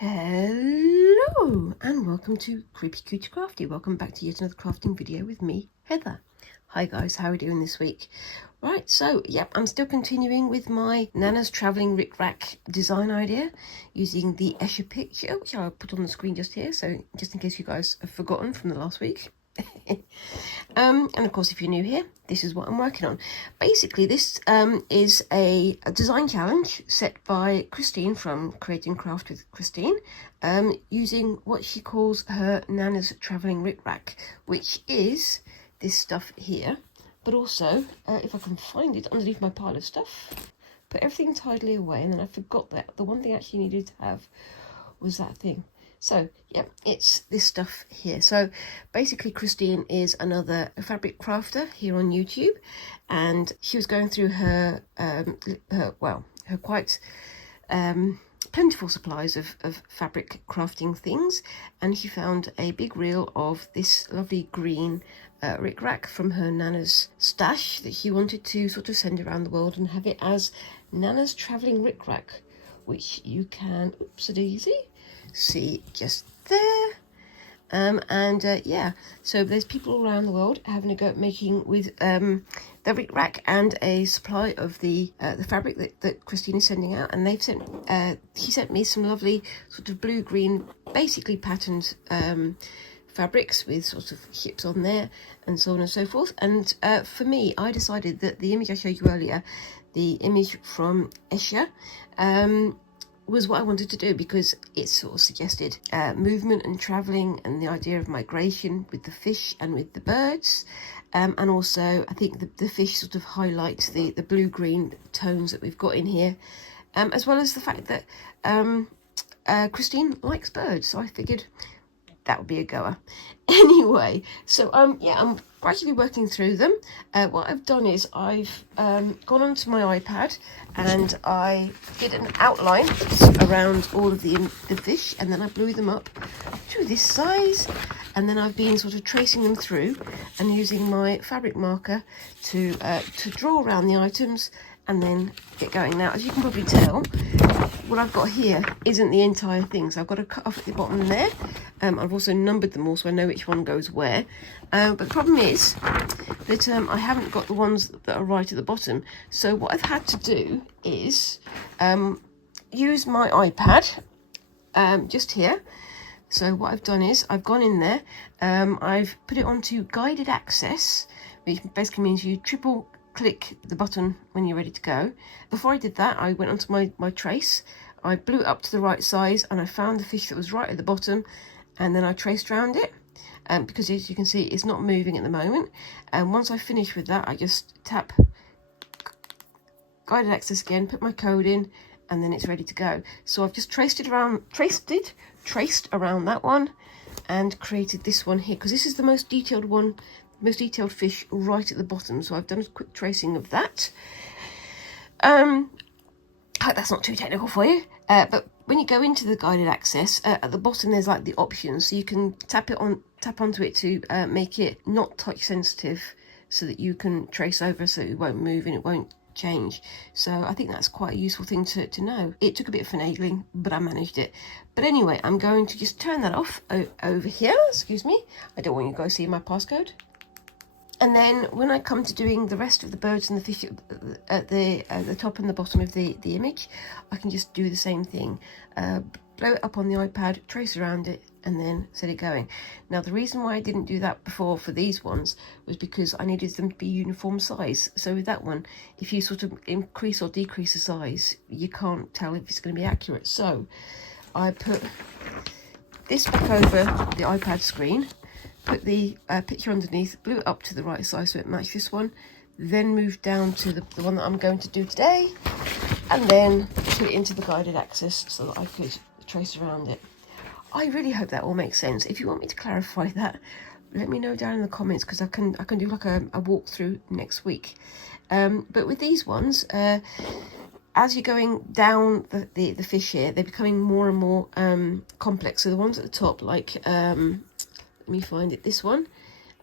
Hello and welcome to Creepy Cootie Crafty. Welcome back to yet another crafting video with me, Heather. Hi guys, how are we doing this week? Right, so yep, I'm still continuing with my Nana's Travelling Ric Rac design idea using the Escher picture, which I'll put on the screen just here, so just in case you guys have forgotten from the last week. And of course, if you're new here, this is what I'm working on. Basically, this is a design challenge set by Christine from Creating Craft with Christine, using what she calls her Nana's Travelling Ric Rac, which is this stuff here, but also, if I can find it underneath my pile of stuff, put everything tidily away, and then I forgot that the one thing I actually needed to have was that thing. So yeah, it's this stuff here. So basically Christine is another fabric crafter here on YouTube, and she was going through her quite plentiful supplies of fabric crafting things, and she found a big reel of this lovely green Ric Rac from her Nana's stash that she wanted to sort of send around the world and have it as Nana's Travelling Ric Rac, which you can see just there. Yeah, so there's people all around the world having a go at making with the Ric Rac and a supply of the fabric that Christine is sending out, and they've sent she sent me some lovely sort of blue-green basically patterned fabrics with sort of ships on there and so on and so forth. And for me, I decided that the image I showed you earlier, the image from Escher, was what I wanted to do, because it sort of suggested movement and travelling and the idea of migration with the fish and with the birds, and also I think the fish sort of highlights the blue-green tones that we've got in here, as well as the fact that Christine likes birds, so I figured that would be a goer. Anyway, so yeah, I'm gradually working through them. What I've done is I've gone onto my iPad and I did an outline around all of the fish, and then I blew them up to this size, and then I've been sort of tracing them through and using my fabric marker to draw around the items and then get going. Now, as you can probably tell, what I've got here isn't the entire thing, so I've got a cut off at the bottom there. I've also numbered them all so I know which one goes where, but the problem is that I haven't got the ones that are right at the bottom. So what I've had to do is use my iPad just here. So what I've done is I've gone in there, I've put it onto guided access, which basically means you triple click the button when you're ready to go. Before I did that, I went onto my trace, I blew it up to the right size, and I found the fish that was right at the bottom, and then I traced around it, because as you can see it's not moving at the moment. And once I finish with that, I just tap guided access again, put my code in, and then it's ready to go. So I've just traced around that one and created this one here, because this is the most detailed one, most detailed fish right at the bottom. So I've done a quick tracing of that. I hope that's not too technical for you, but when you go into the guided access, at the bottom there's like the options, so you can tap onto it to make it not touch sensitive, so that you can trace over so it won't move and it won't change. So I think that's quite a useful thing to know. It took a bit of finagling, but I managed it. But anyway, I'm going to just turn that off over here. Excuse me, I don't want you guys seeing my passcode. And then when I come to doing the rest of the birds and the fish at the top and the bottom of the image, I can just do the same thing. Blow it up on the iPad, trace around it, and then set it going. Now, the reason why I didn't do that before for these ones was because I needed them to be uniform size. So with that one, if you sort of increase or decrease the size, you can't tell if it's going to be accurate. So I put this back over the iPad screen, put the picture underneath, blew it up to the right size so it matched this one, then moved down to the one that I'm going to do today, and then put it into the guided access so that I could trace around it. I really hope that all makes sense. If you want me to clarify that, let me know down in the comments, because I can do like a walkthrough next week. But with these ones, as you're going down the fish here, they're becoming more and more complex. So the ones at the top, like let me find it, this one,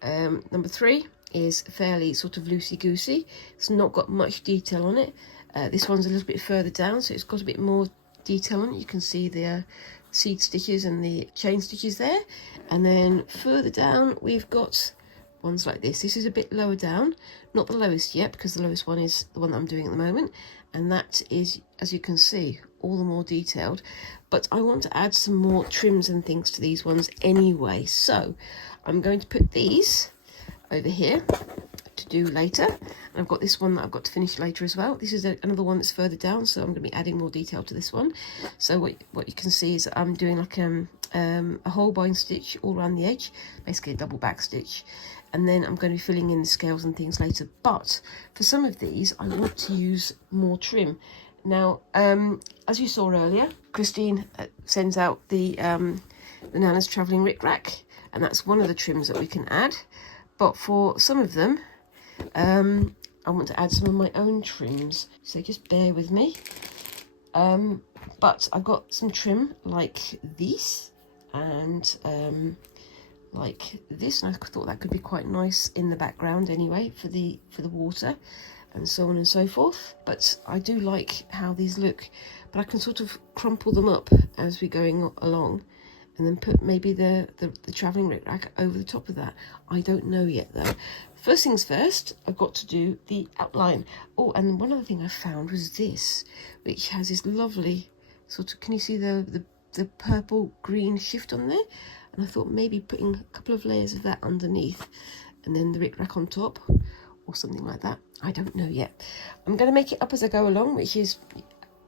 number 3, is fairly sort of loosey-goosey. It's not got much detail on it. This one's a little bit further down, so it's got a bit more detail on it. You can see the seed stitches and the chain stitches there. And then further down we've got ones like this. This is a bit lower down, not the lowest yet, because the lowest one is the one that I'm doing at the moment, and that is, as you can see, all the more detailed. But I want to add some more trims and things to these ones anyway, so I'm going to put these over here to do later. And I've got this one that I've got to finish later as well. This is another one that's further down, so I'm going to be adding more detail to this one. So what you can see is I'm doing like a whole bind stitch all around the edge, basically a double back stitch, and then I'm going to be filling in the scales and things later. But for some of these I want to use more trim. Now as you saw earlier, Christine sends out the Nana's Travelling Ric Rac, and that's one of the trims that we can add. But for some of them I want to add some of my own trims, so just bear with me. But I've got some trim like this and like this, and I thought that could be quite nice in the background anyway for the water and so on and so forth. But I do like how these look, but I can sort of crumple them up as we're going along and then put maybe the Travelling Ric Rac over the top of that. I don't know yet though. First things first, I've got to do the outline. Oh, and one other thing I found was this, which has this lovely sort of, can you see the purple green shift on there? And I thought maybe putting a couple of layers of that underneath and then the Ric Rac on top or something like that. I don't know yet. I'm going to make it up as I go along, which is,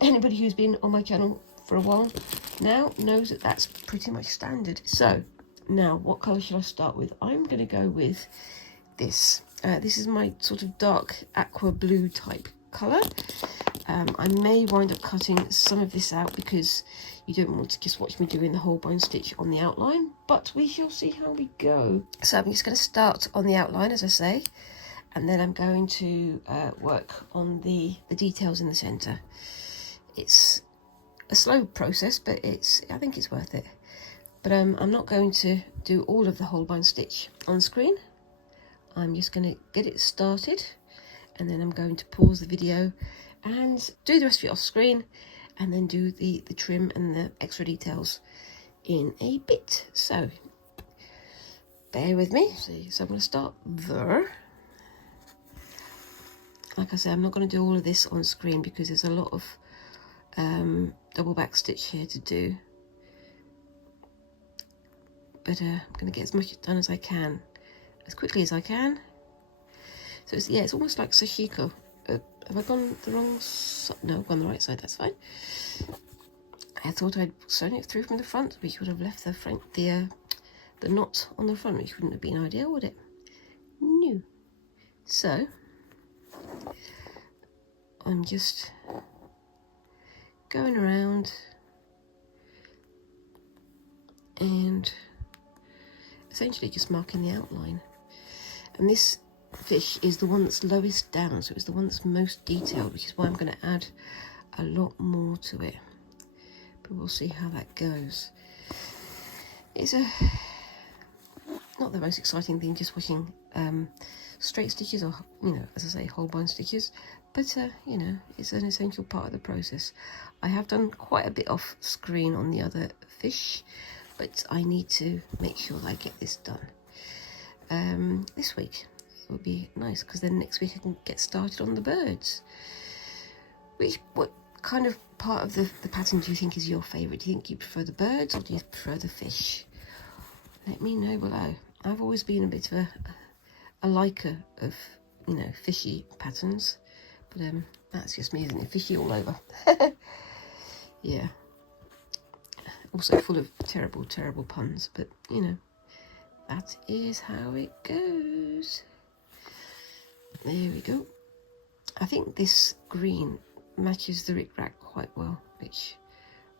anybody who's been on my channel for a while now knows that that's pretty much standard. So now what colour should I start with? I'm going to go with this. This is my sort of dark aqua blue type colour. I may wind up cutting some of this out because you don't want to just watch me doing the whole bind stitch on the outline, but we shall see how we go. So I'm just going to start on the outline, as I say, and then I'm going to work on the details in the centre. It's a slow process, but I think it's worth it. But I'm not going to do all of the whole bind stitch on screen. I'm just going to get it started, and then I'm going to pause the video and do the rest of it off screen, and then do the trim and the extra details in a bit. So bear with me. So I'm going to start there. Like I said, I'm not going to do all of this on screen because there's a lot of double back stitch here to do, but I'm going to get as much done as I can as quickly as I can. So it's almost like sashiko. Have I gone the wrong side? No, I've gone the right side. That's fine. I thought I'd sewn it through from the front, which would have left the knot on the front, which wouldn't have been ideal, would it? No. So I'm just going around and essentially just marking the outline. And this fish is the one that's lowest down, so it's the one that's most detailed, which is why I'm going to add a lot more to it. But we'll see how that goes. It's not the most exciting thing, just watching straight stitches, or as I say, whole bind stitches, but it's an essential part of the process. I have done quite a bit off screen on the other fish, but I need to make sure that I get this done this week. It would be nice, because then next week I can get started on the birds. What kind of part of the pattern do you think is your favourite? Do you think you prefer the birds or do you prefer the fish? Let me know below. I've always been a bit of a liker of fishy patterns, but that's just me, isn't it? Fishy all over. Yeah. Also full of terrible puns, but that is how it goes. There we go. I think this green matches the Ric Rac quite well, which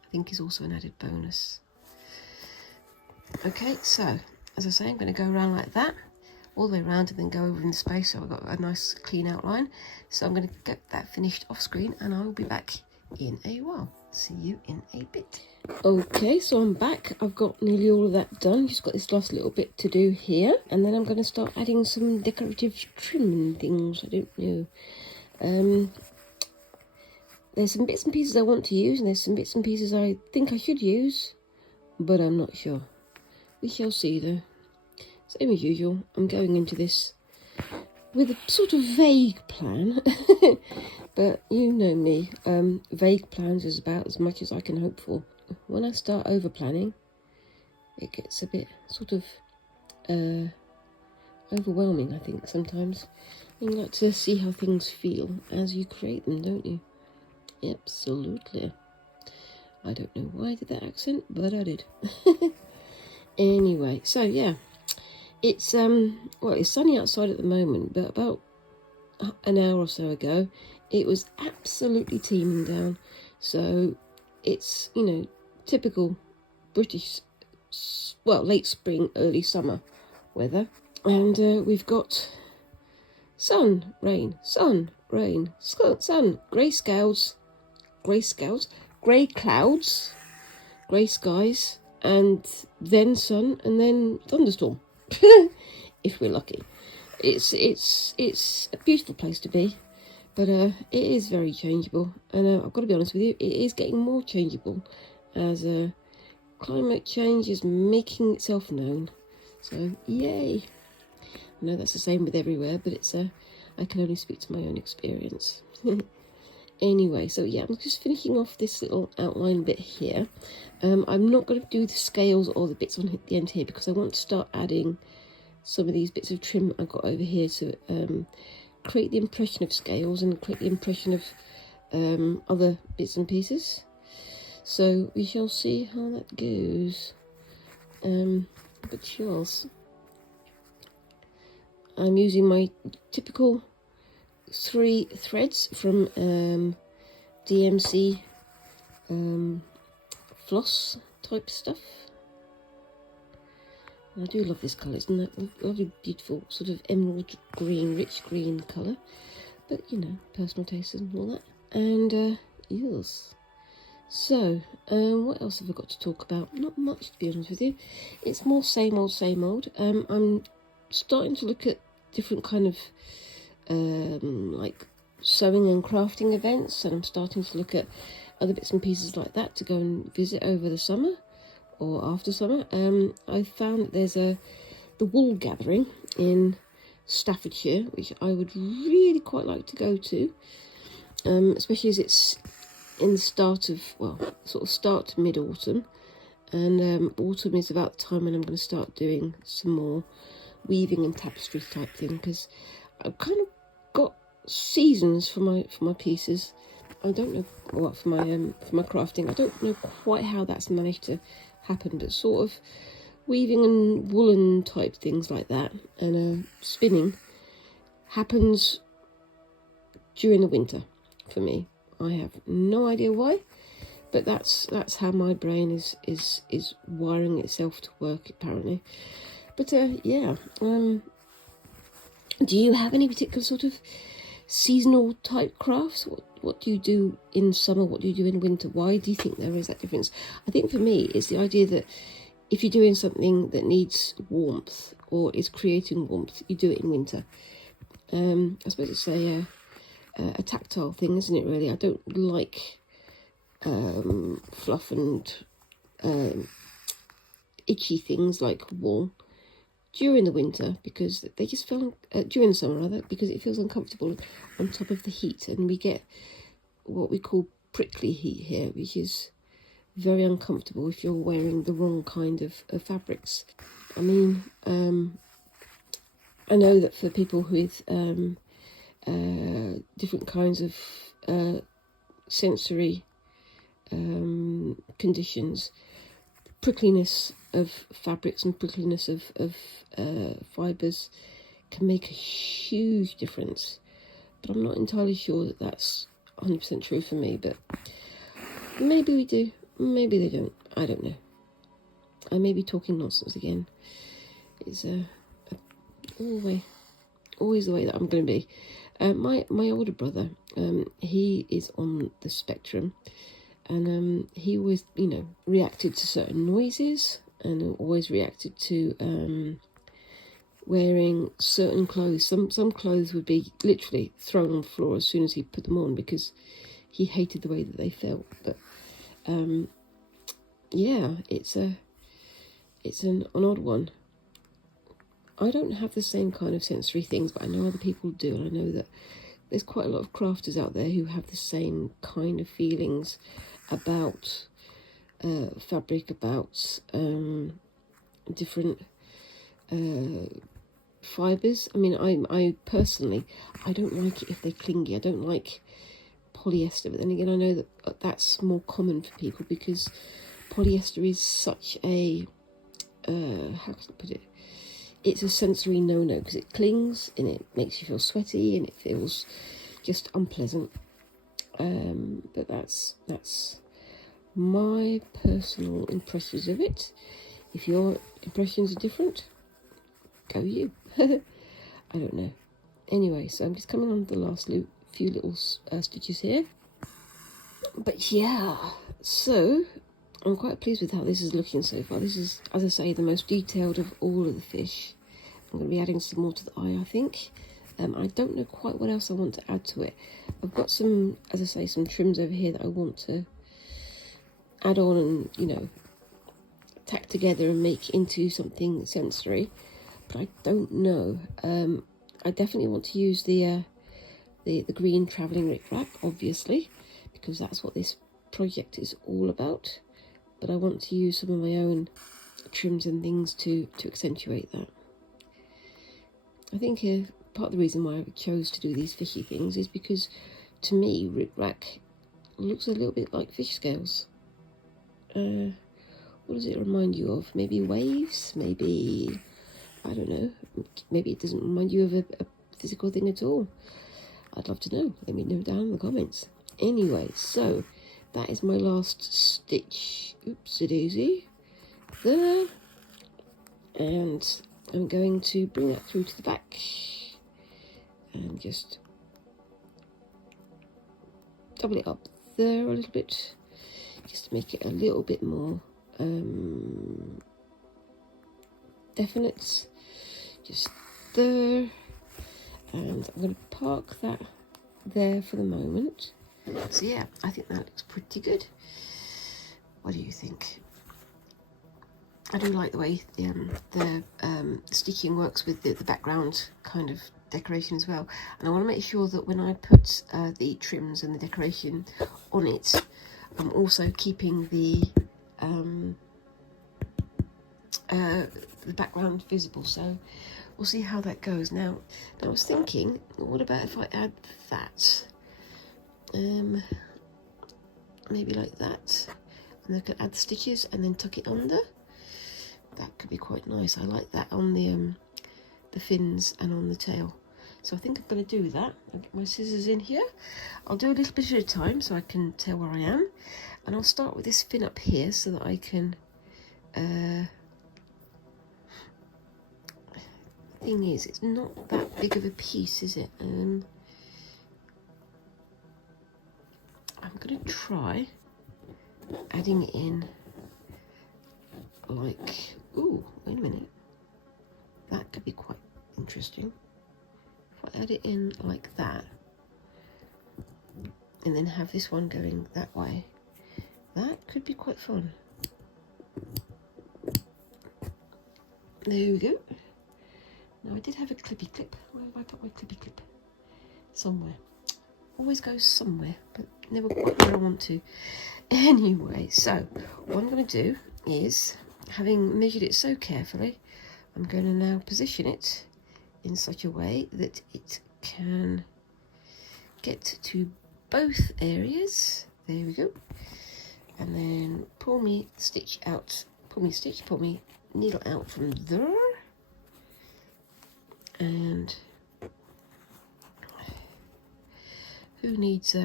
I think is also an added bonus. Okay, so as I say, I'm going to go around like that, all the way around, and then go over in the space, so I've got a nice clean outline. So I'm going to get that finished off screen, and I will be back in a while. See you in a bit. Okay, so I'm back. I've got nearly all of that done. Just got this last little bit to do here, and then I'm going to start adding some decorative trim and things. I don't know. There's some bits and pieces I want to use, and there's some bits and pieces I think I should use. but I'm not sure. We shall see though. Same as usual, I'm going into this with a sort of vague plan, but you know me, vague plans is about as much as I can hope for. When I start over planning, it gets a bit sort of overwhelming, I think, sometimes. You like to see how things feel as you create them, don't you? Absolutely. I don't know why I did that accent, but I did. Anyway, so yeah, it's well, it's sunny outside at the moment, but about an hour or so ago, it was absolutely teeming down. So it's, you know, typical British, well, late spring, early summer weather, and we've got sun, rain, sun, rain, sun, grey clouds, grey clouds, grey skies, and then sun, and then thunderstorm. If we're lucky. It's a beautiful place to be, but it is very changeable, and I've got to be honest with you, it is getting more changeable as climate change is making itself known. So yay! I know that's the same with everywhere, but it's I can only speak to my own experience. Anyway, so yeah, I'm just finishing off this little outline bit here. I'm not going to do the scales or the bits on the end here because I want to start adding some of these bits of trim I've got over here to create the impression of scales and create the impression of other bits and pieces. So we shall see how that goes. But yours, I'm using my typical 3 threads from DMC floss type stuff. I do love this colour, isn't that lovely, beautiful sort of emerald green, rich green colour, but you know, personal taste and all that. And yes, so what else have I got to talk about? Not much, to be honest with you. It's more same old, same old. I'm starting to look at different kind of like sewing and crafting events, and I'm starting to look at other bits and pieces like that to go and visit over the summer or after summer. I found that there's the wool gathering in Staffordshire, which I would really quite like to go to, especially as it's in the start of, well, sort of start to mid-autumn, and autumn is about the time when I'm going to start doing some more weaving and tapestry type thing, because I've kind of got seasons for my pieces. I don't know what for my crafting. I don't know quite how that's managed to happen, but sort of weaving and woolen type things like that, and spinning happens during the winter for me. I have no idea why, but that's how my brain is wiring itself to work, apparently. But yeah, do you have any particular sort of seasonal type crafts? What do you do in summer? What do you do in winter? Why do you think there is that difference? I think for me, it's the idea that if you're doing something that needs warmth or is creating warmth, you do it in winter. I suppose it's a tactile thing, isn't it, really? I don't like fluff and itchy things like wool during the winter, because they just feel during the summer rather, because it feels uncomfortable on top of the heat, and we get what we call prickly heat here, which is very uncomfortable if you're wearing the wrong kind of fabrics. I mean, I know that for people with different kinds of sensory conditions, prickliness of fabrics and prickliness of fibres can make a huge difference. But I'm not entirely sure that that's 100% true for me, but maybe we do, maybe they don't, I don't know. I may be talking nonsense again. It's always the way that I'm going to be. My older brother, he is on the spectrum, and he always, you know, reacted to certain noises, and always reacted to wearing certain clothes. Some clothes would be literally thrown on the floor as soon as he put them on, because he hated the way that they felt. But yeah, it's it's an odd one. I don't have the same kind of sensory things, but I know other people do, and I know that there's quite a lot of crafters out there who have the same kind of feelings about fabric, about different fibres. I mean, I personally, I don't like it if they're clingy. I don't like polyester, but then again, I know that that's more common for people because polyester is such a how can I put it? It's a sensory no-no because it clings and it makes you feel sweaty and it feels just unpleasant. But that's my personal impressions of it. If your impressions are different, go you. I don't know. Anyway, so I'm just coming on to the last few little stitches here. But yeah, so I'm quite pleased with how this is looking so far. This is, as I say, the most detailed of all of the fish. I'm going to be adding some more to the eye, I think. I don't know quite what else I want to add to it. I've got some, as I say, some trims over here that I want to add on and, you know, tack together and make into something sensory. But I don't know. I definitely want to use the green Travelling Ric Rac, obviously, because that's what this project is all about. But I want to use some of my own trims and things to accentuate that. I think part of the reason why I chose to do these fishy things is because, to me, Ric Rac looks a little bit like fish scales. What does it remind you of? Maybe waves? Maybe, I don't know. Maybe it doesn't remind you of a physical thing at all. I'd love to know. Let me know down in the comments. Anyway, so that is my last stitch. Oopsie-daisy. There. And I'm going to bring that through to the back and just double it up there a little bit, just to make it a little bit more definite. Just there, and I'm going to park that there for the moment. So yeah, I think that looks pretty good. What do you think? I do like the way the stitching works with the background kind of decoration as well. And I want to make sure that when I put the trims and the decoration on it, I'm also keeping the background visible. So we'll see how that goes. Now I was thinking, what about if I add that? Maybe like that. And I could add the stitches and then tuck it under. That could be quite nice. I like that on the fins and on the tail. So I think I'm going to do that. I'll get my scissors in here. I'll do a little bit at a time so I can tell where I am. And I'll start with this fin up here so that I can... thing is, it's not that big of a piece, is it? I'm going to try adding it in like... Ooh, wait a minute. That could be quite interesting. If I add it in like that, and then have this one going that way, that could be quite fun. There we go. Now I did have a clippy clip. Where have I put my clippy clip? Somewhere. Always goes somewhere, but never quite where I want to. Anyway, so what I'm going to do is, having measured it so carefully, I'm going to now position it in such a way that it can get to both areas. There we go. And then pull me stitch out, pull me needle out from there. And who needs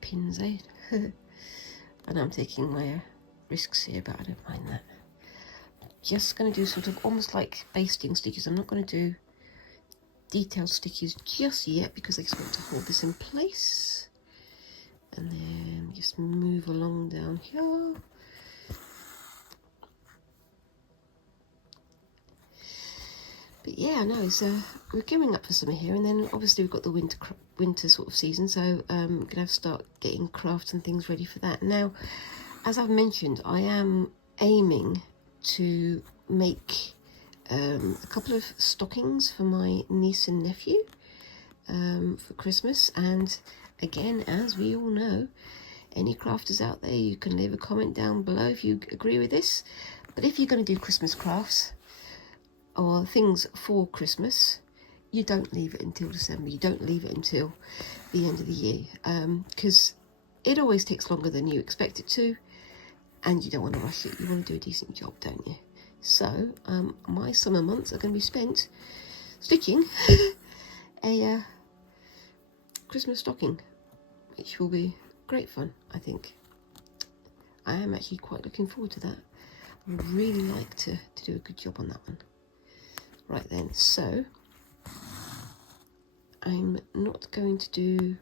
pins, eh? I know I'm taking my risks here, but I don't mind that. Just going to do sort of almost like basting stitches. I'm not going to do detailed stitches just yet because I just want to hold this in place. And then just move along down here. But yeah, no, it's we're gearing up for summer here, and then obviously we've got the winter sort of season, so gonna have to start getting crafts and things ready for that. Now, as I've mentioned, I am aiming to make a couple of stockings for my niece and nephew for Christmas. And again, as we all know, any crafters out there, you can leave a comment down below if you agree with this. But if you're going to do Christmas crafts or things for Christmas, you don't leave it until December. You don't leave it until the end of the year, because it always takes longer than you expect it to, and you don't want to rush it. You want to do a decent job, don't you? So my summer months are going to be spent stitching a Christmas stocking, which will be great fun, I think. I am actually quite looking forward to that. I would really like to do a good job on that one. Right then, so I'm not going to do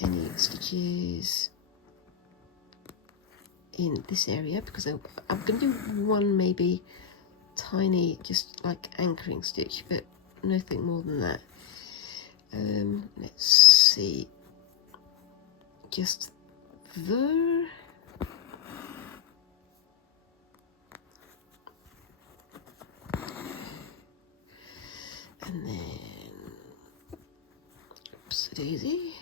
any stitches in this area because I'm going to do one maybe tiny, just like anchoring stitch, but nothing more than that. Let's see, just there. And then, oops daisy,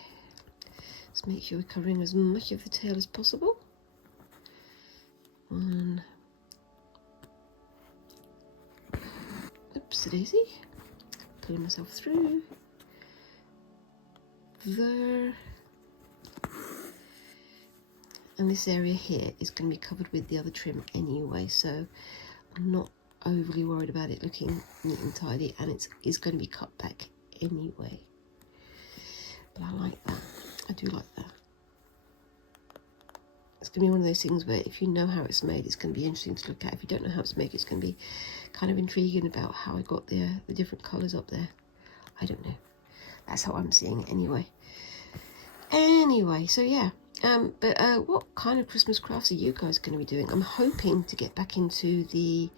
let's make sure we're covering as much of the tail as possible. One, oops daisy, pulling myself through, there. And this area here is going to be covered with the other trim anyway, so I'm not overly worried about it looking neat and tidy, and it is going to be cut back anyway. But I like that. I do like that. It's going to be one of those things where if you know how it's made, it's going to be interesting to look at. If you don't know how it's made, it's going to be kind of intriguing about how I got the different colours up there. I don't know. That's how I'm seeing it anyway. Anyway, so yeah. But what kind of Christmas crafts are you guys going to be doing? I'm hoping to get back into the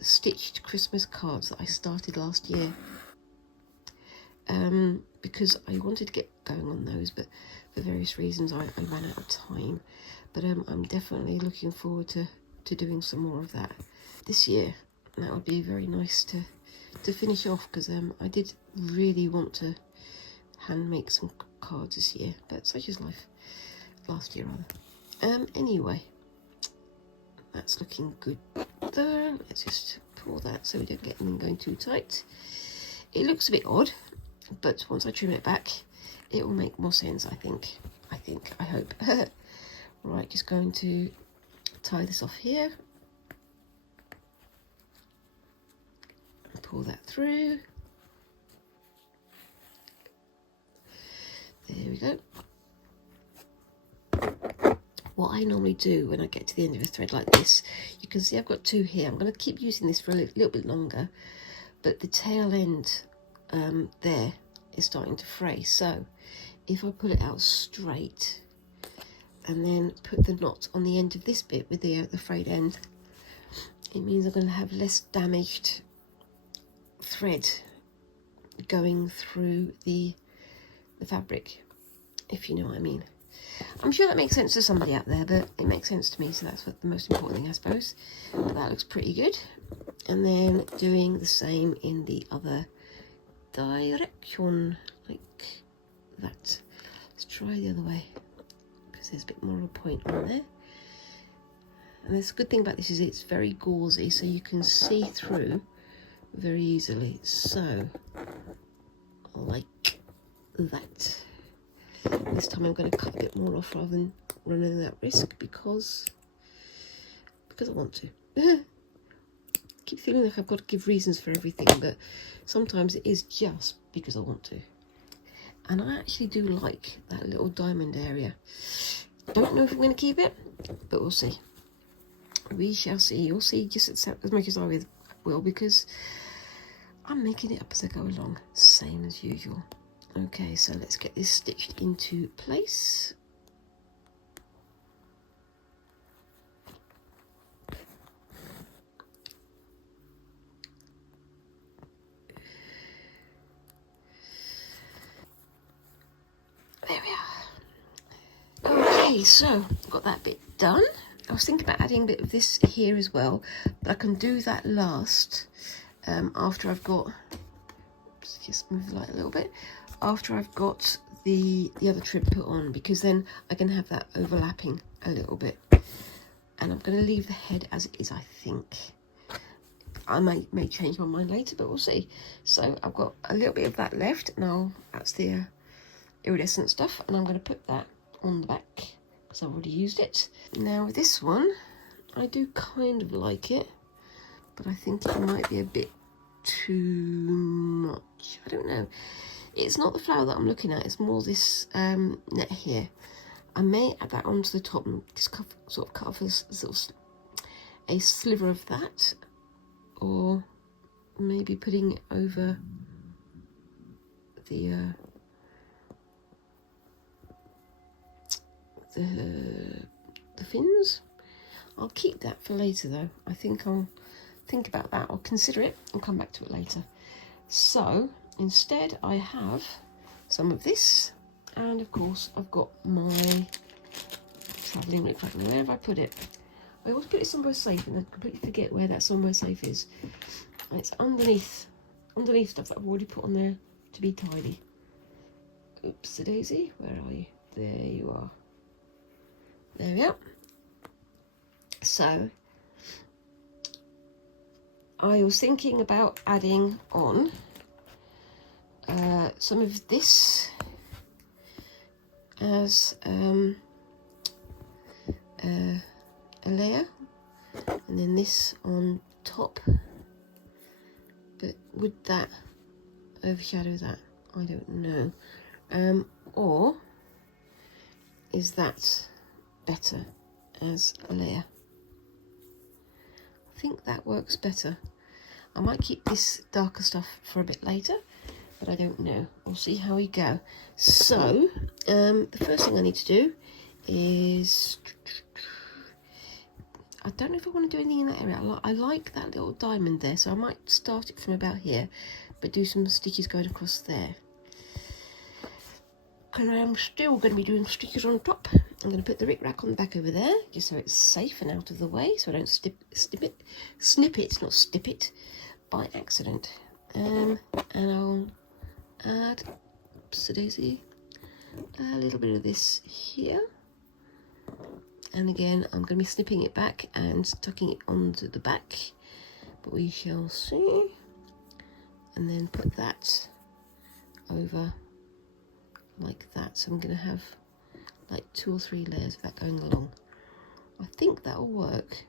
stitched Christmas cards that I started last year, because I wanted to get going on those, but for various reasons I ran out of time. But I'm definitely looking forward to doing some more of that this year. And that would be very nice to finish off, because I did really want to hand make some cards this year, but such is life. Last year rather. Anyway, that's looking good there. Let's just pull that so we don't get anything going too tight. It looks a bit odd, but once I trim it back, it will make more sense, I think, I hope. Right, just going to tie this off here. Pull that through. There we go. What I normally do when I get to the end of a thread like this, you can see I've got two here. I'm going to keep using this for a little bit longer, but the tail end there is starting to fray. So if I pull it out straight and then put the knot on the end of this bit with the frayed end, it means I'm going to have less damaged thread going through the fabric, if you know what I mean. I'm sure that makes sense to somebody out there, but it makes sense to me, so that's what the most important thing, I suppose. But that looks pretty good. And then doing the same in the other direction, like that. Let's try the other way, because there's a bit more of a point on there. And the good thing about this is it's very gauzy, so you can see through very easily. So, like that. This time I'm going to cut a bit more off rather than running that risk, because I want to. Keep feeling like I've got to give reasons for everything, but sometimes it is just because I want to. And I actually do like that little diamond area. Don't know if I'm going to keep it, but we'll see. We shall see. You'll see just as much as I will, because I'm making it up as I go along, same as usual. Okay, so let's get this stitched into place. There we are. Okay, so got that bit done. I was thinking about adding a bit of this here as well, but I can do that last after I've got, just move the light a little bit, after I've got the other trim put on, because then I can have that overlapping a little bit. And I'm going to leave the head as it is, I think. I may change my mind later, but we'll see. So I've got a little bit of that left. Now that's the iridescent stuff, and I'm going to put that on the back because I've already used it. Now this one, I do kind of like it, but I think it might be a bit too much. I don't know. It's not the flower that I'm looking at, it's more this net here. I may add that onto the top and just sort of cut off a sliver of that, or maybe putting it over the fins. I'll keep that for later though. I think I'll think about that. I'll consider it and come back to it later. So instead I have some of this, and of course I've got my Travelling Ric Rac. Where have I put it? I always put it somewhere safe and I completely forget where that somewhere safe is. And it's underneath stuff that I've already put on there to be tidy. Oopsie daisy, where are you? There you are. There we are. So I was thinking about adding on some of this as a layer, and then this on top, but would that overshadow that? I don't know. Or is that better as a layer? I think that works better. I might keep this darker stuff for a bit later, but I don't know. We'll see how we go. So the first thing I need to do is, I don't know if I want to do anything in that area. I like that little diamond there, so I might start it from about here, but do some stitches going across there. Because I am still going to be doing stitches on top. I'm going to put the Ric Rac on the back over there, just so it's safe and out of the way, so I don't snip it, not stip it, by accident. And I'll add, oopsie daisy, a little bit of this here. And again, I'm going to be snipping it back and tucking it onto the back, but we shall see. And then put that over like that. So I'm going to have like 2 or 3 layers of that going along. I think that'll work.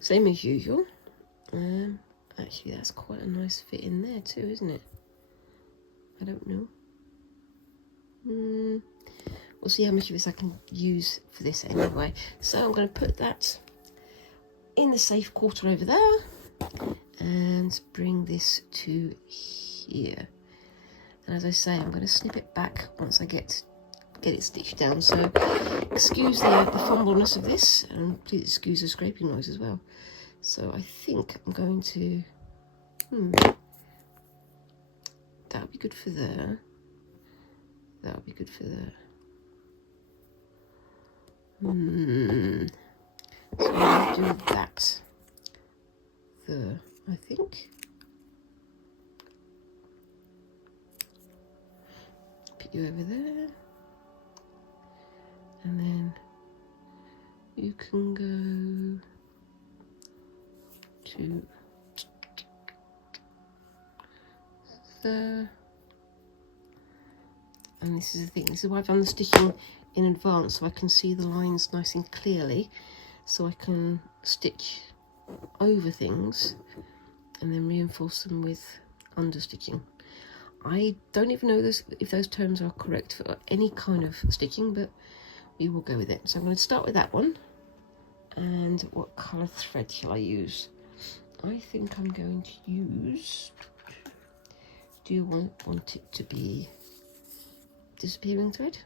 Same as usual. Actually, that's quite a nice fit in there too, isn't it? I don't know. We'll see how much of this I can use for this anyway. So I'm going to put that in the safe quarter over there and bring this to here. And as I say, I'm going to snip it back once I get it stitched down. So excuse the fumbleness of this, and please excuse the scraping noise as well. So I think I'm going to, that'll be good for there. That'll be good for there. So I'm going to do that there, I think. Put you over there. And then you can go to there. And this is the thing, this is why I've done the stitching in advance, so I can see the lines nice and clearly, so I can stitch over things and then reinforce them with understitching. I don't even know if those terms are correct for any kind of stitching, but we will go with it. So I'm going to start with that one. And what colour thread shall I use? I think I'm going to use, do you want it to be disappearing thread,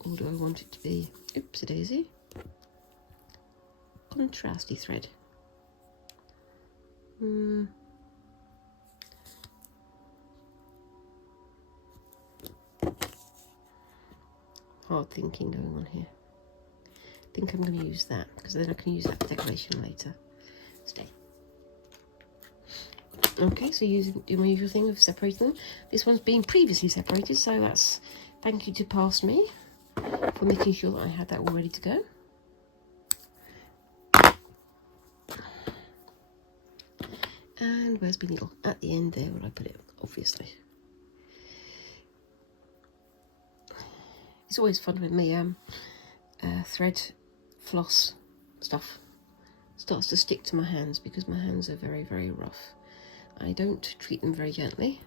or do I want it to be, oopsie daisy, contrasty thread? hard thinking going on here. I think I'm going to use that, because then I can use that for decoration later. Stay. Okay, so do my usual thing of separating them. This one's been previously separated, so that's thank you to past me for making sure that I had that all ready to go. And where's my needle? At the end there where I put it, obviously. It's always fun when my thread floss stuff starts to stick to my hands, because my hands are very, very rough. I don't treat them very gently,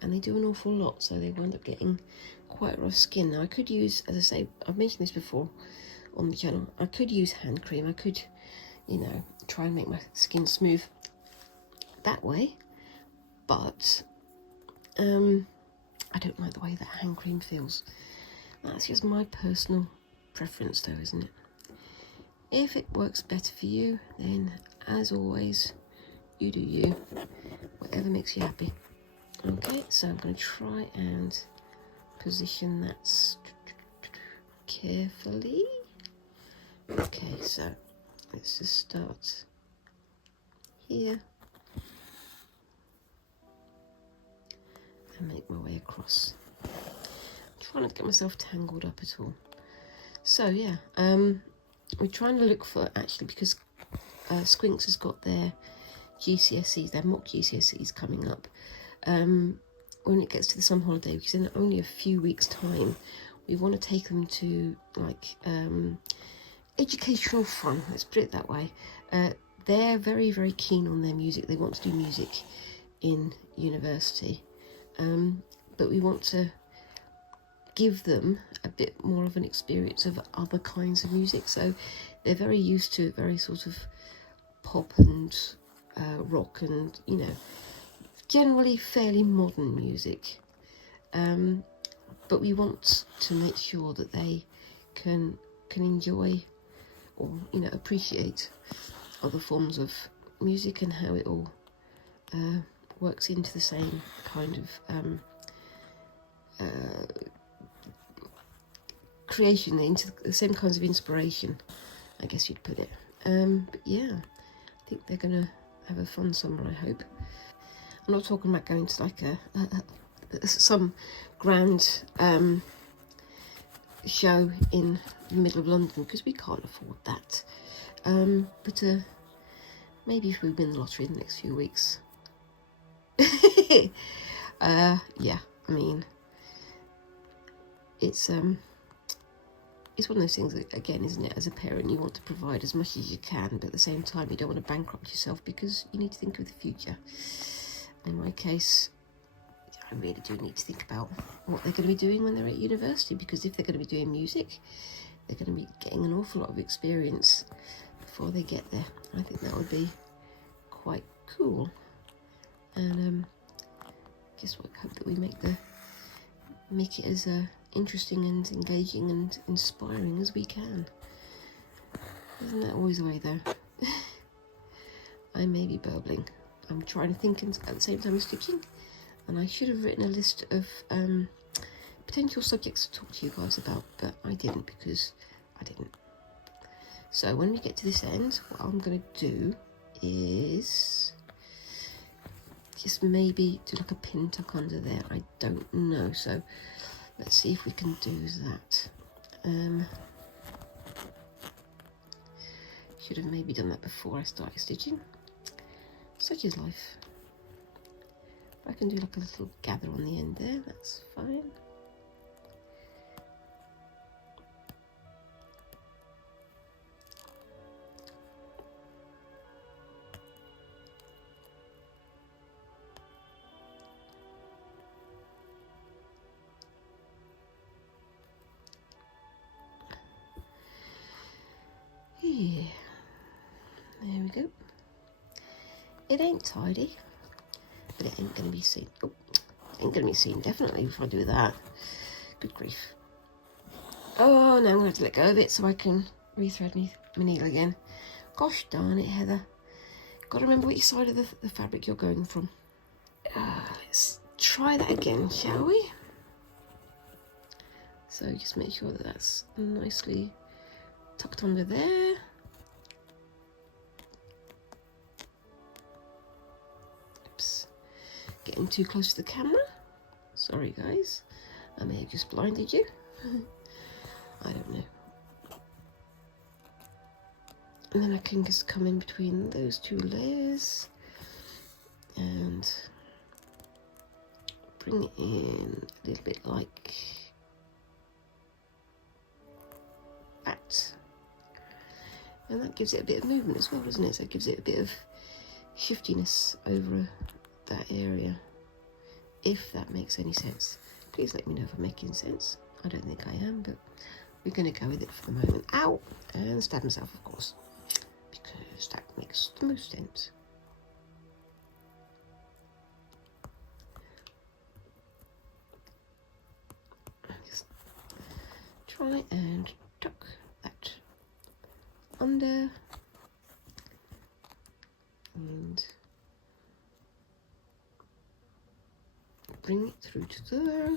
and they do an awful lot, so they wind up getting quite rough skin. Now I could use, as I say, I've mentioned this before on the channel, I could use hand cream. I could, you know, try and make my skin smooth that way, but I don't like the way that hand cream feels. That's just my personal preference though, isn't it? If it works better for you, then as always, you do you, whatever makes you happy. Okay, so I'm going to try and position that carefully. Okay, so let's just start here and make my way across. I'm trying not to get myself tangled up at all. So yeah, we're trying to look for, actually, because Squinks has got their GCSEs, their mock GCSEs coming up. When it gets to the summer holiday, because in only a few weeks' time, we want to take them to like educational fun. Let's put it that way. They're very, very keen on their music. They want to do music in university, but we want to give them a bit more of an experience of other kinds of music. So they're very used to very sort of pop and rock and, you know, generally fairly modern music, but we want to make sure that they can enjoy, or, you know, appreciate other forms of music and how it all works into the same kind of creation, into the same kinds of inspiration, I guess you'd put it. But yeah, I think they're gonna have a fun summer, I hope. I'm not talking about going to like some grand show in the middle of London, because we can't afford that. But maybe if we win the lottery in the next few weeks. Yeah, I mean, it's one of those things that, again, isn't it, as a parent you want to provide as much as you can, but at the same time you don't want to bankrupt yourself, because you need to think of the future. In my case, I really do need to think about what they're going to be doing when they're at university, because if they're going to be doing music, they're going to be getting an awful lot of experience before they get there. I think that would be quite cool, and just hope that we make it as interesting and engaging and inspiring as we can. Isn't that always the way though? I may be burbling. I'm trying to think at the same time as stitching, and I should have written a list of potential subjects to talk to you guys about, but I didn't, because I didn't. So when we get to this end, what I'm going to do is just maybe do like a pin tuck under there. I don't know, so let's see if we can do that. Should have maybe done that before I started stitching. Such is life. I can do like a little gather on the end there, that's fine. Yeah, there we go. It ain't tidy, but it ain't gonna be seen. Oh, it ain't gonna be seen definitely if I do that. Good grief. Oh, now I'm gonna have to let go of it so I can rethread my needle again. Gosh darn it, Heather. Gotta remember which side of the fabric you're going from. Let's try that again, shall we? So just make sure that that's nicely tucked under there. Oops, getting too close to the camera. Sorry guys, I may have just blinded you. I don't know. And then I can just come in between those two layers and bring it in a little bit like that. And that gives it a bit of movement as well, doesn't it? So it gives it a bit of shiftiness over that area, if that makes any sense. Please let me know if I'm making sense. I don't think I am, but we're going to go with it for the moment. Ow! And stab myself, of course, because that makes the most sense. Just try and tuck that under and bring it through to there.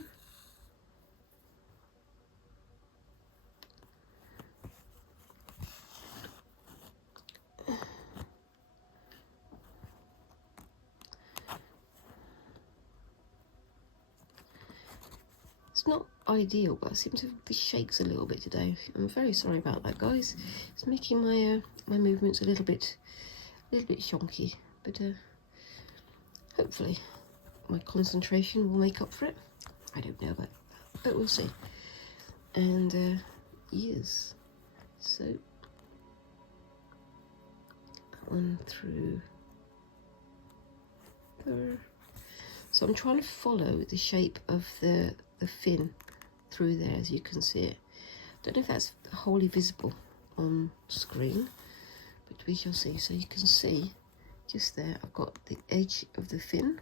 It's not ideal, but I seem to have the shakes a little bit today. I'm very sorry about that, guys. It's making my my movements a little bit shonky, but hopefully my concentration will make up for it. I don't know, but we'll see. And yes, so that one through there. So I'm trying to follow the shape of the fin through there, as you can see it. Don't know if that's wholly visible on screen, but we shall see. So you can see just there I've got the edge of the fin,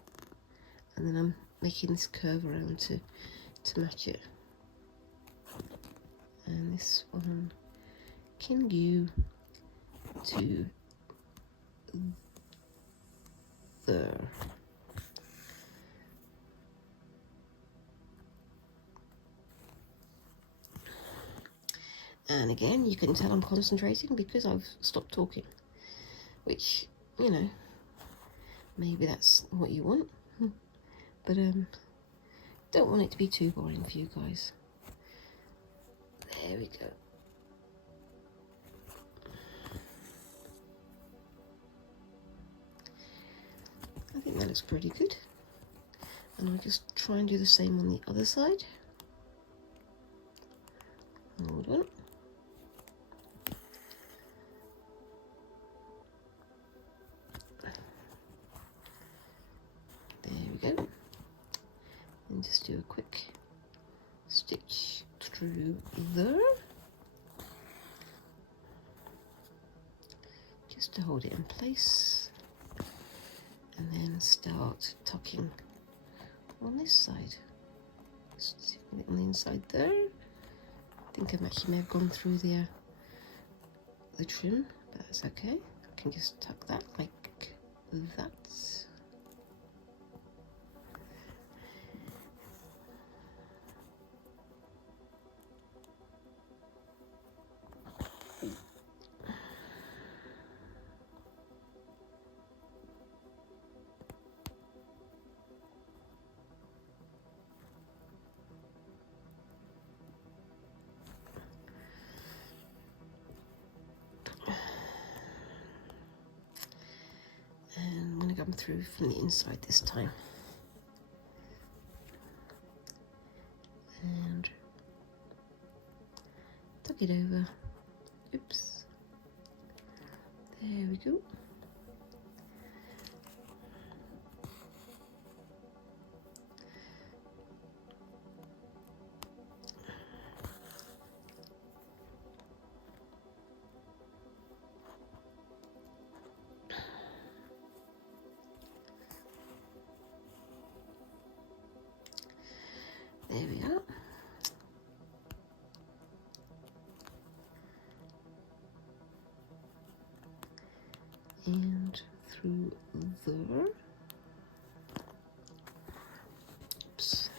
and then I'm making this curve around to match it. And this one can go to there. And again, you can tell I'm concentrating because I've stopped talking, which, you know, maybe that's what you want, but don't want it to be too boring for you guys. There we go. I think that looks pretty good. And I'll just try and do the same on the other side. Hold on. There we go. And just do a quick stitch through there, just to hold it in place, and then start tucking on this side. Just on the inside there. I think I actually may have gone through the trim, but that's okay. I can just tuck that like that. Come through from the inside this time, and tuck it over. Oops, there we go. There we are. And through there. Oops.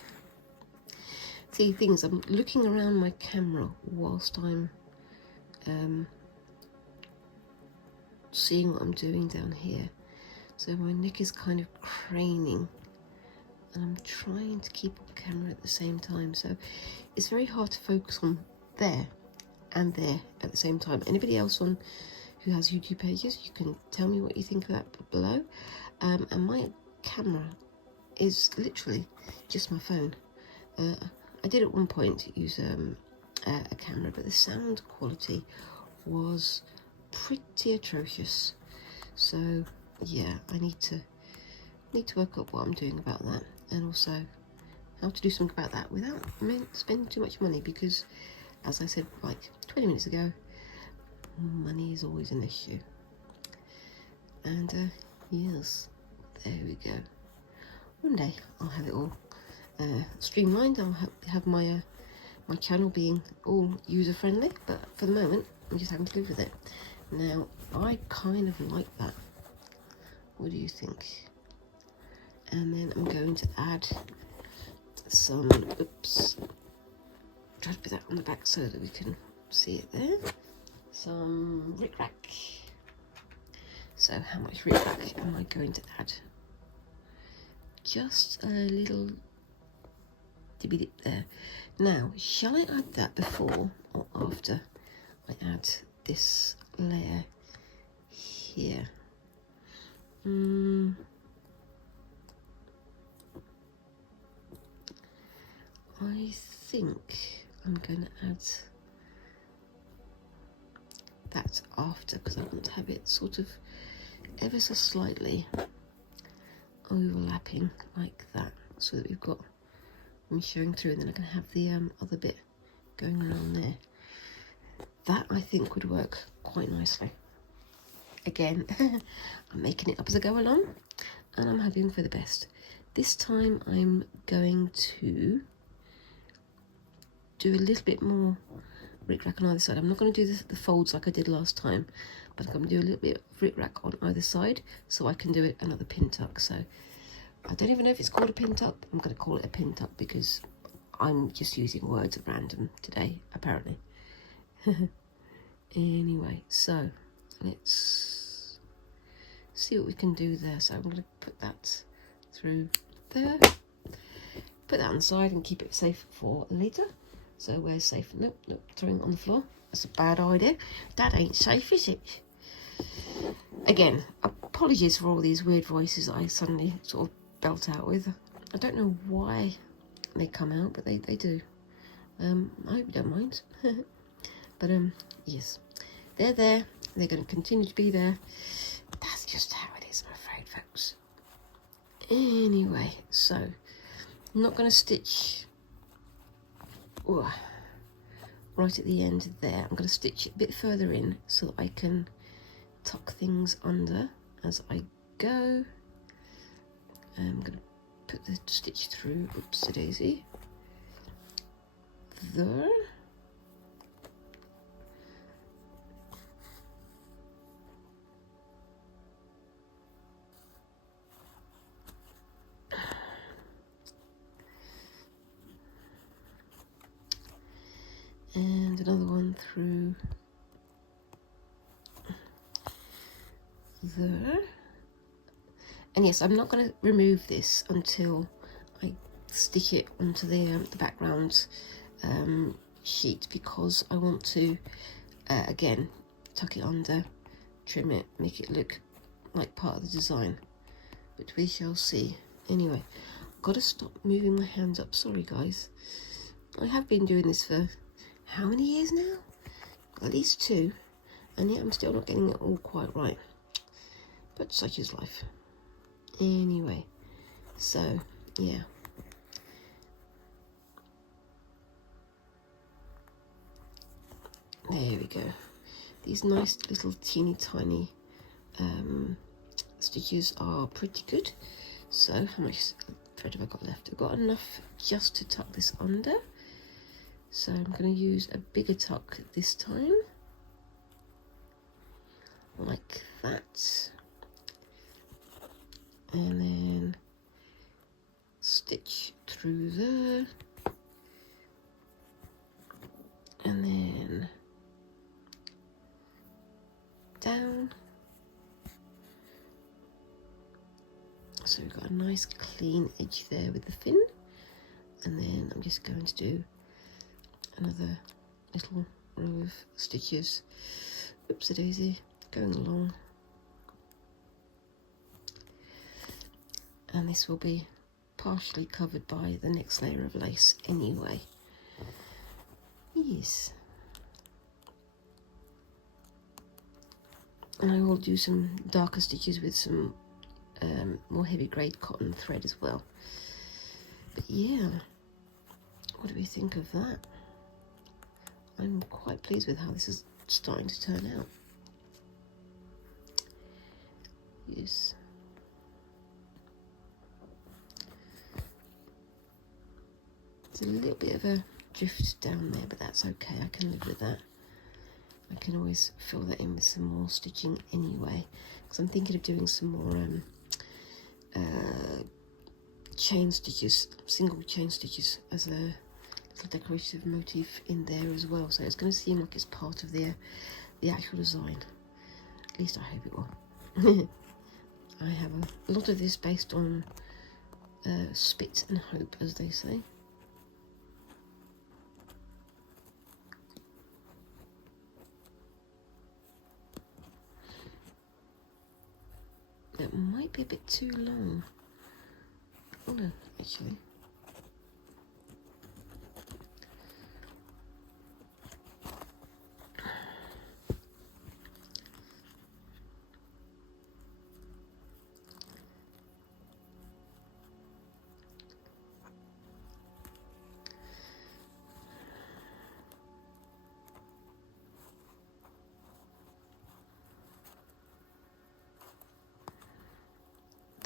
See, things, I'm looking around my camera whilst I'm seeing what I'm doing down here. So my neck is kind of craning, and I'm trying to keep up camera at the same time. So it's very hard to focus on there and there at the same time. Anybody else on who has YouTube pages, you can tell me what you think of that below. And my camera is literally just my phone. I did at one point use a camera, but the sound quality was pretty atrocious. So yeah, I need to work up what I'm doing about that, and also how to do something about that without spending too much money, because as I said like 20 minutes ago, money is always an issue. And yes, there we go. One day I'll have it all streamlined. I'll have my my channel being all user friendly, but for the moment I'm just having to live with it. Now I kind of like that. What do you think? And then I'm going to add some, oops, try to put that on the back so that we can see it there. Some Ric Rac. So how much Ric Rac am I going to add? Just a little dibby dip there. Now, shall I add that before or after I add this layer here? I think I'm going to add that after, because I want to have it sort of ever so slightly overlapping like that, so that we've got them showing through, and then I can have the other bit going around there. That I think would work quite nicely. Again, I'm making it up as I go along, and I'm hoping for the best. This time I'm going to do a little bit more Ric Rac on either side. I'm not going to do the folds like I did last time, but I'm going to do a little bit of Ric Rac on either side, so I can do it another pin tuck. So I don't even know if it's called a pin tuck. I'm going to call it a pin tuck because I'm just using words at random today, apparently. Anyway, so let's see what we can do there. So I'm going to put that through there, put that on the side and keep it safe for later. So where's safe? Nope, throwing it on the floor. That's a bad idea. That ain't safe, is it? Again, apologies for all these weird voices that I suddenly sort of belt out with. I don't know why they come out, but they do. I hope you don't mind. But yes, they're there. They're going to continue to be there. That's just how it is, I'm afraid, folks. Anyway, so I'm not going to stitch right at the end there. I'm going to stitch it a bit further in so that I can tuck things under as I go. I'm going to put the stitch through, oopsie daisy, there. And another one through there. And yes, I'm not going to remove this until I stick it onto the background sheet, because I want to again tuck it under, trim it, make it look like part of the design, but we shall see. Anyway, I've got to stop moving my hands up. Sorry guys, I have been doing this for how many years now? At least 2, and yet I'm still not getting it all quite right, but such is life. Anyway, so yeah, there we go. These nice little teeny tiny stitches are pretty good. So how much thread have I got left? I've got enough just to tuck this under, so I'm going to use a bigger tuck this time, like that, and then stitch through there, down. So we've got a nice clean edge there with the fin, and then I'm just going to do another little row of stitches. Oops a daisy, going along, and this will be partially covered by the next layer of lace anyway. Yes, and I will do some darker stitches with some more heavy grade cotton thread as well. But yeah, what do we think of that? I'm quite pleased with how this is starting to turn out. Yes. There's a little bit of a drift down there, but that's okay, I can live with that. I can always fill that in with some more stitching anyway, because I'm thinking of doing some more chain stitches, single chain stitches, as a little decorative motif in there as well. So it's going to seem like it's part of the actual design. At least I hope it will. I have a lot of this based on spit and hope, as they say. That might be a bit too long. Oh no, actually.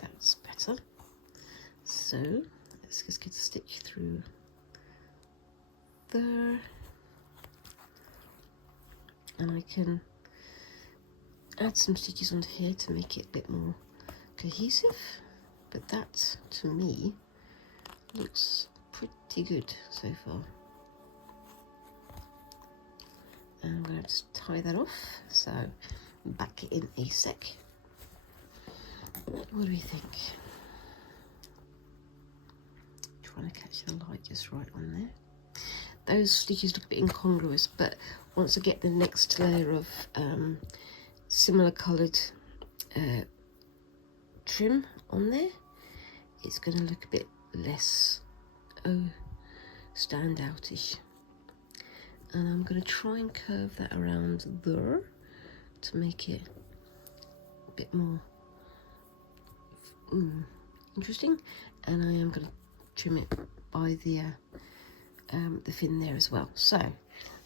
That's better. So let's just get a stitch through there, and I can add some stitches onto here to make it a bit more cohesive, but that to me looks pretty good so far. And I'm going to just tie that off, so back in a sec. What do we think? Trying to catch the light just right on there. Those stitches look a bit incongruous, but once I get the next layer of similar coloured trim on there, it's going to look a bit less standoutish. And I'm going to try and curve that around there to make it a bit more interesting. And I am going to trim it by the fin there as well. So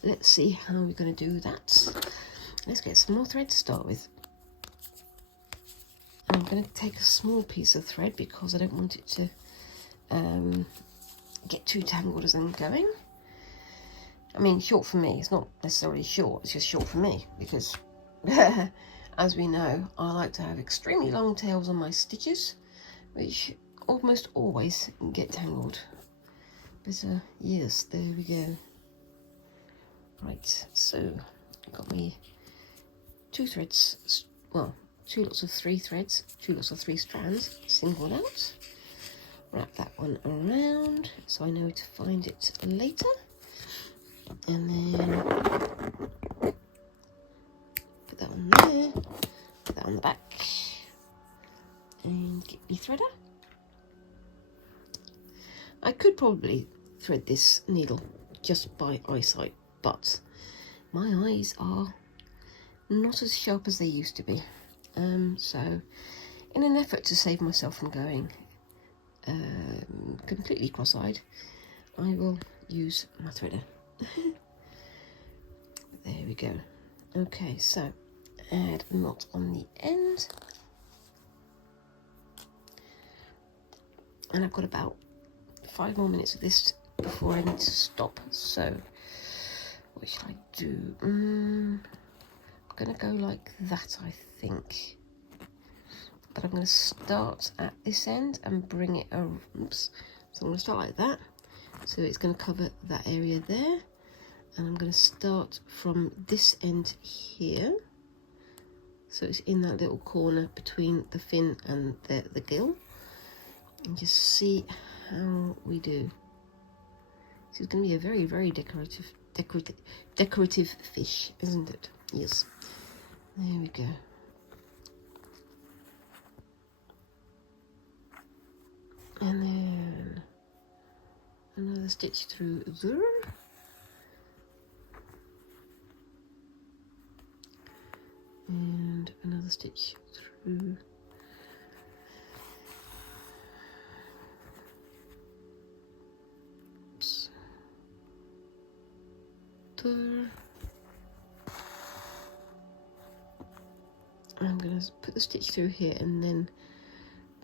let's see how we're going to do that. Let's get some more thread to start with. I'm going to take a small piece of thread because I don't want it to get too tangled as I'm going. I mean, short for me, it's not necessarily short, it's just short for me, because as we know, I like to have extremely long tails on my stitches, which almost always get tangled. But yes, there we go. Right, so I've got me two threads, well, two lots of three threads, two lots of three strands singled out. Wrap that one around so I know where to find it later. And then put that on there, put that on the back, and get me threader. I could probably thread this needle just by eyesight, but my eyes are not as sharp as they used to be. So in an effort to save myself from going completely cross-eyed, I will use my threader. There we go. Okay, so add a knot on the end, and I've got about 5 more minutes of this before I need to stop. So what should I do? I'm gonna go like that, I think, but I'm gonna start at this end and bring it around. Oops. So I'm gonna start like that, so it's going to cover that area there, and I'm going to start from this end here so it's in that little corner between the fin and the gill, and just see how we do. This is going to be a very, very decorative fish, isn't it? Yes. There we go. And then another stitch through there. And another stitch through there. I'm going to put the stitch through here and then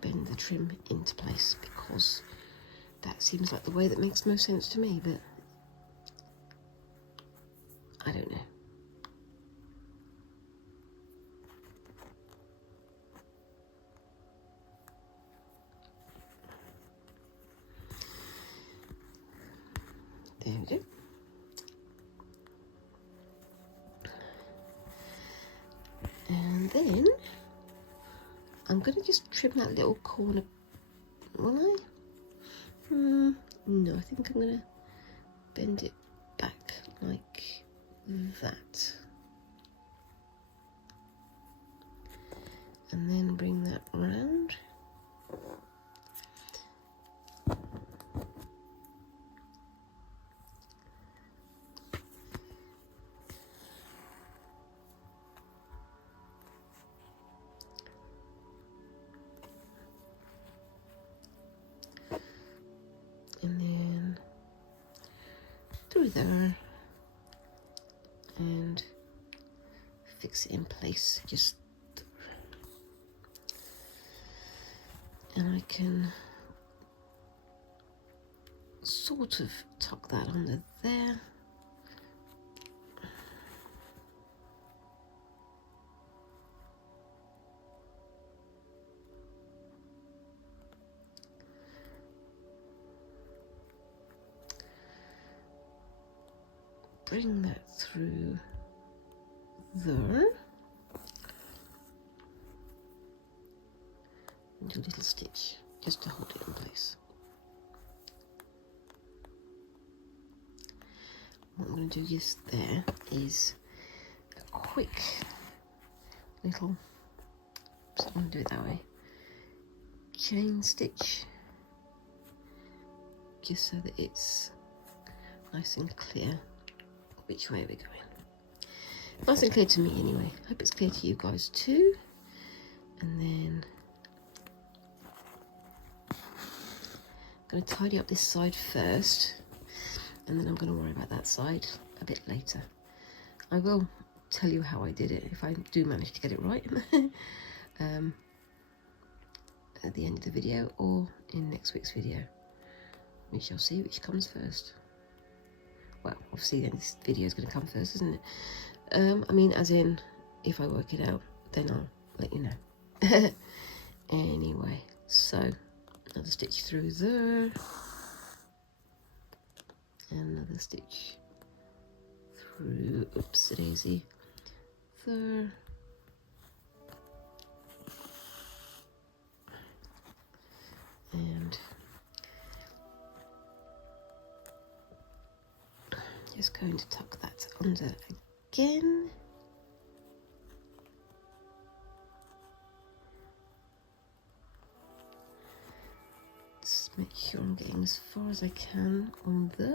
bend the trim into place, because that seems like the way that makes most sense to me, but I don't know. There we go. And then I'm going to just trim that little corner. Will I? No, I think I'm going to bend it back like that. And then bring that round. And then through there and fix it in place, just and I can sort of tuck that under there. Bring that through there. And do a little stitch just to hold it in place. What I'm going to do just there is a quick little, just want to do it that way, chain stitch, just so that it's nice and clear which way we're going. Nice and clear to me anyway. Hope it's clear to you guys too. And then I'm going to tidy up this side first, and then I'm going to worry about that side a bit later. I will tell you how I did it if I do manage to get it right at the end of the video or in next week's video. We shall see which comes first. Well, obviously then this video is going to come first, isn't it? I mean, as in, if I work it out, then I'll let you know. Anyway, so another stitch through there, and another stitch through, oops, daisy, there, and just going to tuck that under again. Just make sure I'm getting as far as I can on there.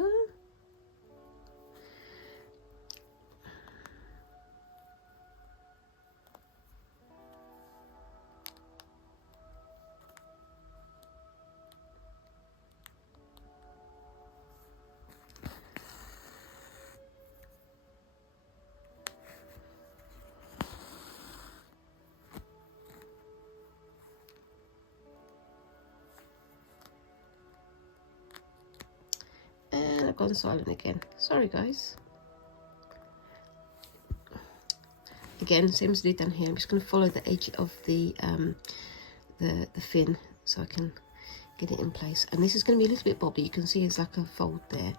And I've gone silent again. Sorry guys. Again, same as I did down here. I'm just going to follow the edge of the fin so I can get it in place. And this is going to be a little bit bobbly. You can see there's like a fold there.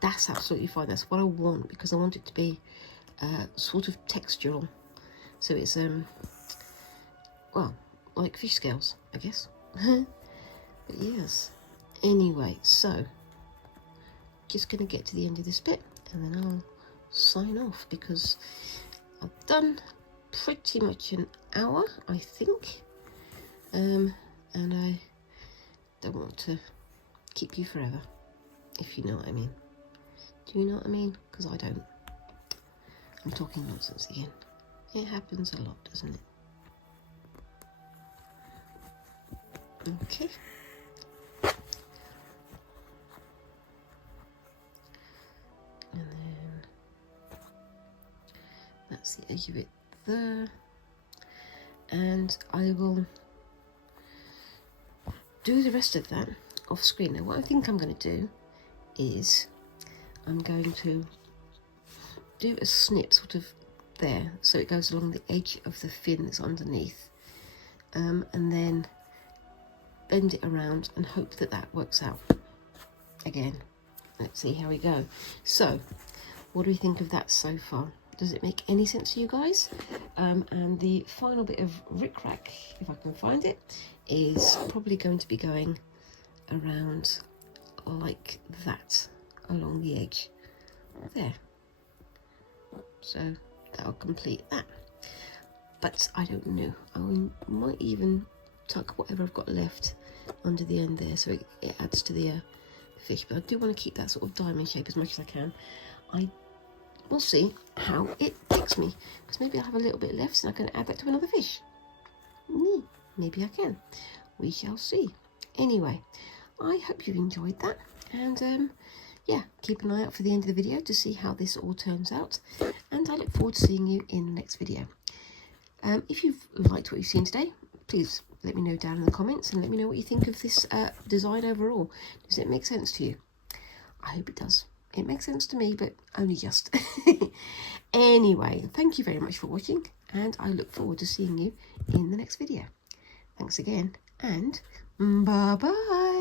That's absolutely fine. That's what I want, because I want it to be sort of textural. So it's well, like fish scales, I guess. But yes, anyway, so just gonna get to the end of this bit and then I'll sign off, because I've done pretty much an hour, I think, and I don't want to keep you forever, if you know what I mean. Do you know what I mean? Because I don't. I'm talking nonsense again. It happens a lot, doesn't it? Okay. And then that's the edge of it there. And I will do the rest of that off screen. Now what I think I'm going to do is I'm going to do a snip sort of there, so it goes along the edge of the fin that's underneath, and then bend it around and hope that that works out. Again, let's see how we go. So what do we think of that so far? Does it make any sense to you guys? And the final bit of Ric Rac, if I can find it, is probably going to be going around like that along the edge there. So that'll complete that. But I don't know, I might even tuck whatever I've got left under the end there, so it adds to the fish. But I do want to keep that sort of diamond shape as much as I can. I will see how it takes me, because maybe I'll have a little bit left and I can add that to another fish. Maybe I can. We shall see. Anyway, I hope you've enjoyed that, and yeah, keep an eye out for the end of the video to see how this all turns out, and I look forward to seeing you in the next video. If you've liked what you've seen today, please let me know down in the comments and let me know what you think of this design overall. Does it make sense to you? I hope it does. It makes sense to me, but only just. Anyway, thank you very much for watching, and I look forward to seeing you in the next video. Thanks again, and bye-bye.